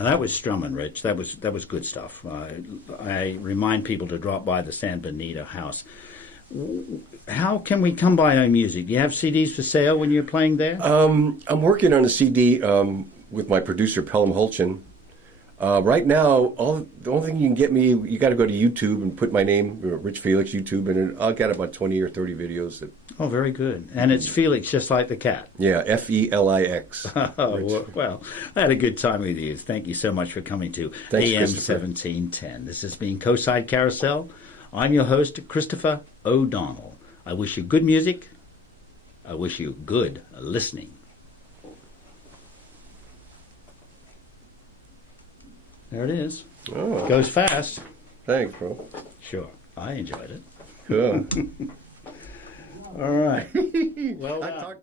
Now, that was strumming, Rich. That was good stuff. I remind people to drop by the San Benito house. How can we come by our music? Do you have CDs for sale when you're playing there? I'm working on a CD with my producer, Pelham Hulchin. Right now, the only thing you can get me, you got to go to YouTube and put my name, Rich Felix, YouTube, and I'll get about 20 or 30 videos. Oh, very good. And it's Felix, just like the cat. Yeah, Felix. Oh, well, I had a good time with you. Thank you so much for coming to AM 1710. This has been Coastside Carousel. I'm your host, Christopher O'Donnell. I wish you good music. I wish you good listening. There it is. Oh. Goes fast. Thanks, bro. Sure. I enjoyed it. Cool. All right. Well,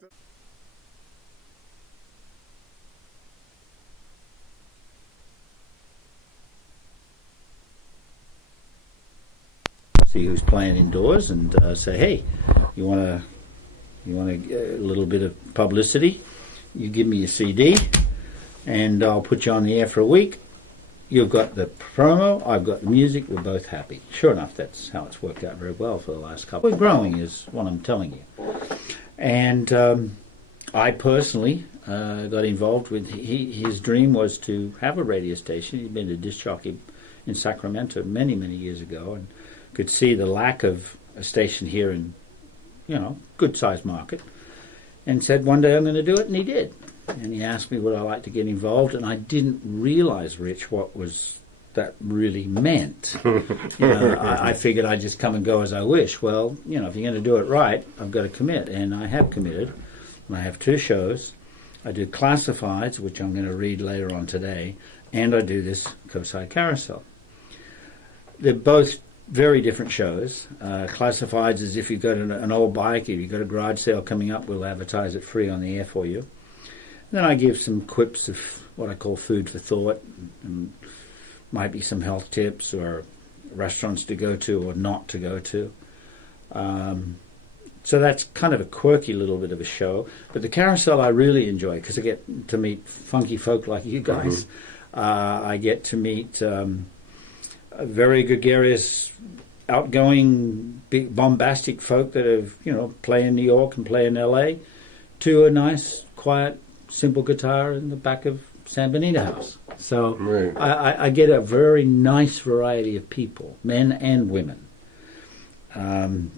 see who's playing indoors and say, hey, you want a little bit of publicity? You give me a CD, and I'll put you on the air for a week. You've got the promo, I've got the music, we're both happy. Sure enough, that's how it's worked out very well for the last couple. We're growing is what I'm telling you. And I personally got involved with, his dream was to have a radio station. He'd been a disc jockey in Sacramento many, many years ago and could see the lack of a station here in, good-sized market, and said one day I'm going to do it, and he did. And he asked me would I like to get involved, and I didn't realize, Rich, what was that really meant. I figured I'd just come and go as I wish. Well, if you're going to do it right, I've got to commit, and I have committed. I have 2 shows. I do Classifieds, which I'm going to read later on today, and I do this Coastside Carousel. They're both very different shows. Classifieds is if you've got an old bike, if you've got a garage sale coming up, we'll advertise it free on the air for you. Then I give some quips of what I call food for thought, and might be some health tips or restaurants to go to or not to go to. So that's kind of a quirky little bit of a show. But the carousel I really enjoy because I get to meet funky folk like you guys. I get to meet very gregarious, outgoing, big, bombastic folk that have, play in New York and play in LA, to a nice, quiet, simple guitar in the back of San Benito House. So right. I get a very nice variety of people, men and women. And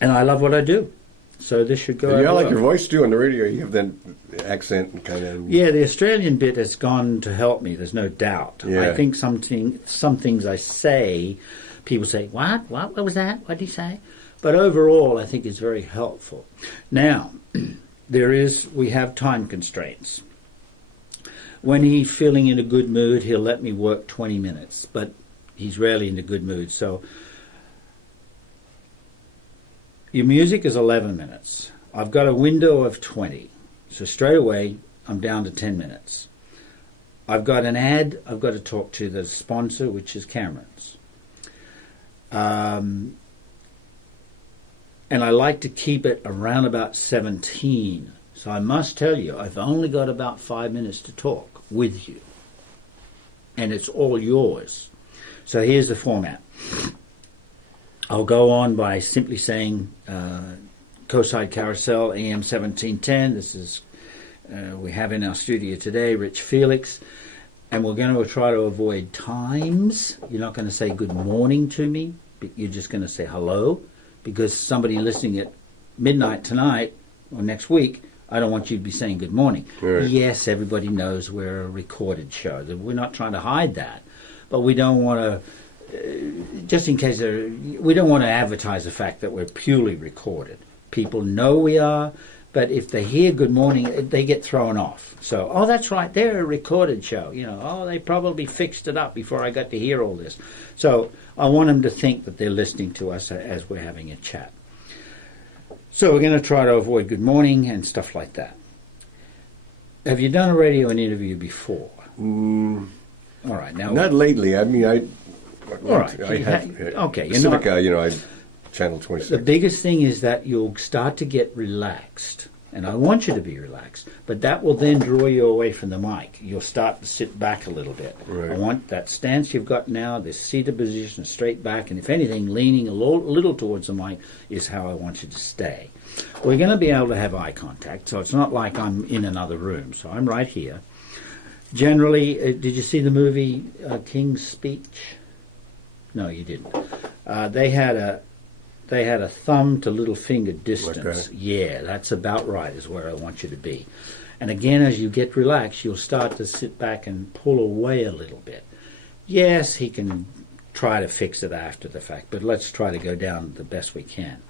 I love what I do. So this should go. Yeah, I like your voice too on the radio. You have that accent and kind of. Yeah, the Australian bit has gone to help me. There's no doubt. Yeah. I think some things I say, people say, "What? What was that? What did he say?" But overall, I think it's very helpful. Now, we have time constraints. When he's feeling in a good mood, he'll let me work 20 minutes, but he's rarely in a good mood. So your music is 11 minutes. I've got a window of 20. So straight away, I'm down to 10 minutes. I've got an ad. I've got to talk to the sponsor, which is Cameron's. And I like to keep it around about 17. So I must tell you, I've only got about 5 minutes to talk with you. And it's all yours. So here's the format. I'll go on by simply saying Coastside Carousel, AM 1710. This is, we have in our studio today, Rich Felix. And we're going to try to avoid times. You're not going to say good morning to me. But you're just going to say hello. Because somebody listening at midnight tonight or next week, I don't want you to be saying good morning. Right. Yes, everybody knows we're a recorded show. We're not trying to hide that. But we don't want to, just in case, we don't want to advertise the fact that we're purely recorded. People know we are, but if they hear good morning, they get thrown off. So, oh, that's right, they're a recorded show. They probably fixed it up before I got to hear all this. So I want them to think that they're listening to us as we're having a chat. So we're going to try to avoid good morning and stuff like that. Have you done a radio and interview before? All right. Now, not lately. I mean, all right. I have. Okay. Pacifica, I Channel 26. The biggest thing is that you'll start to get relaxed And I want you to be relaxed. But that will then draw you away from the mic. You'll start to sit back a little bit. Right. I want that stance you've got now, this seated position, straight back, and if anything, leaning a little towards the mic is how I want you to stay. We're going to be able to have eye contact, so it's not like I'm in another room. So I'm right here. Generally, did you see the movie King's Speech? No, you didn't. They had a thumb to little finger distance. Okay. Yeah, that's about right, is where I want you to be. And again, as you get relaxed, you'll start to sit back and pull away a little bit. Yes, he can try to fix it after the fact, but let's try to go down the best we can.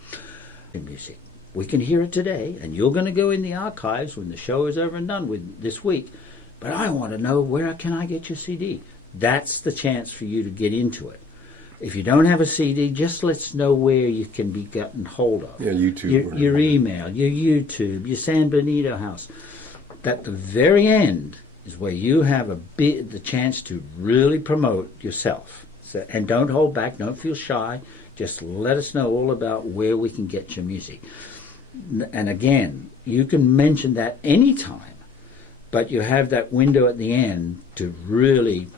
The music. We can hear it today, and you're going to go in the archives when the show is over and done with this week. But I want to know, where can I get your CD? That's the chance for you to get into it. If you don't have a CD, just let us know where you can be gotten hold of. Yeah, YouTube. Your email, your YouTube, your San Benito house. At the very end is where you have the chance to really promote yourself. So, and don't hold back, don't feel shy. Just let us know all about where we can get your music. And again, you can mention that anytime. But you have that window at the end to really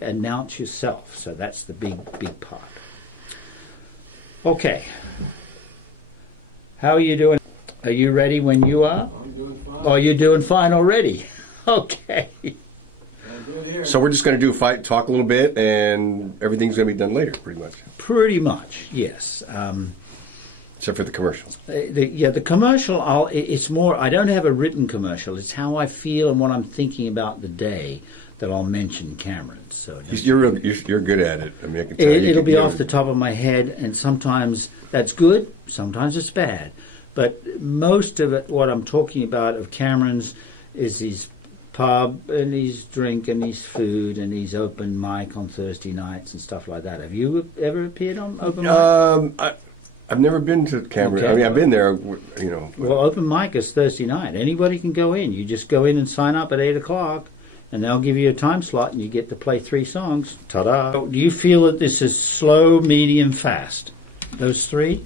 announce yourself. So that's the big part. Okay. How are you doing? Are you ready when you are? I'm doing fine. Oh, you're doing fine already. Okay. I'm good here. So we're just going to talk a little bit, and everything's going to be done later, pretty much. Pretty much, yes. Except for the commercial. The commercial, it's more, I don't have a written commercial. It's how I feel and what I'm thinking about the day that I'll mention Cameron's. So You're good at it. I mean, I can tell you. it'll be off the top of my head, and sometimes that's good, sometimes it's bad. But most of it, what I'm talking about of Cameron's, is his pub and his drink and his food and his open mic on Thursday nights and stuff like that. Have you ever appeared on open mic? I've never been to Cameron. Okay. I mean, I've been there, you know. Well, open mic is Thursday night. Anybody can go in. You just go in and sign up at 8 o'clock, and they'll give you a time slot, and you get to play 3 songs. Ta-da. Do you feel that this is slow, medium, fast? Those 3?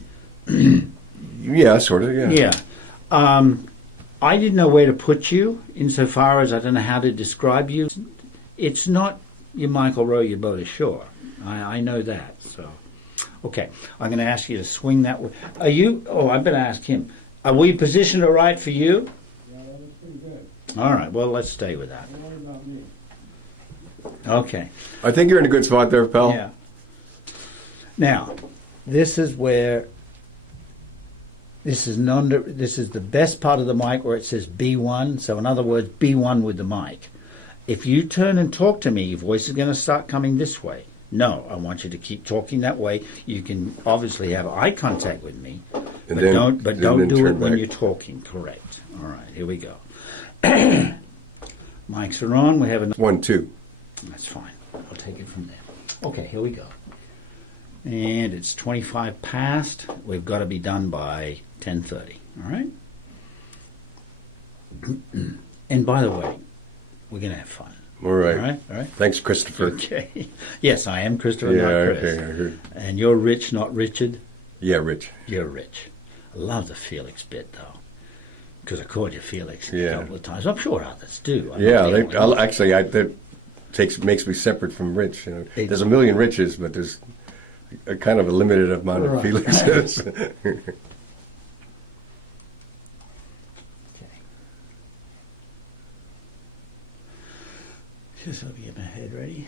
Yeah, sort of, yeah. Yeah. I didn't know where to put you, insofar as I don't know how to describe you. It's not your Michael row your boat ashore. I know that, so... Okay, I'm going to ask you to swing that way. Are you... Oh, I better ask him. Are we positioned all right for you? Yeah, that was pretty good. All right, well, let's stay with that. Don't worry about me. Okay. I think you're in a good spot there, pal. Yeah. Now, this is where... This is the best part of the mic where it says B1. So in other words, B1 with the mic. If you turn and talk to me, your voice is going to start coming this way. No, I want you to keep talking that way. You can obviously have eye contact with me, but don't do it when you're talking. Correct. All right, here we go. Mics are on. We have another 1, 2. That's fine. I'll take it from there. Okay, here we go. And it's 25 past. We've got to be done by 10:30. All right. And by the way, we're going to have fun. All right. All right. All right. Thanks, Christopher. Okay. Yes, I am Christopher, Yeah, not Chris. okay, I heard. And you're Rich, not Richard. Yeah, Rich. You're Rich. I love the Felix bit, though, because I called you Felix a Yeah. couple of times. I'm sure others do. I'm Yeah, not the only one. actually, that makes me separate from Rich. You know, It- there's a million Riches, but there's a kind of a limited amount of Right. Felixes. Okay. Just let me get my head ready.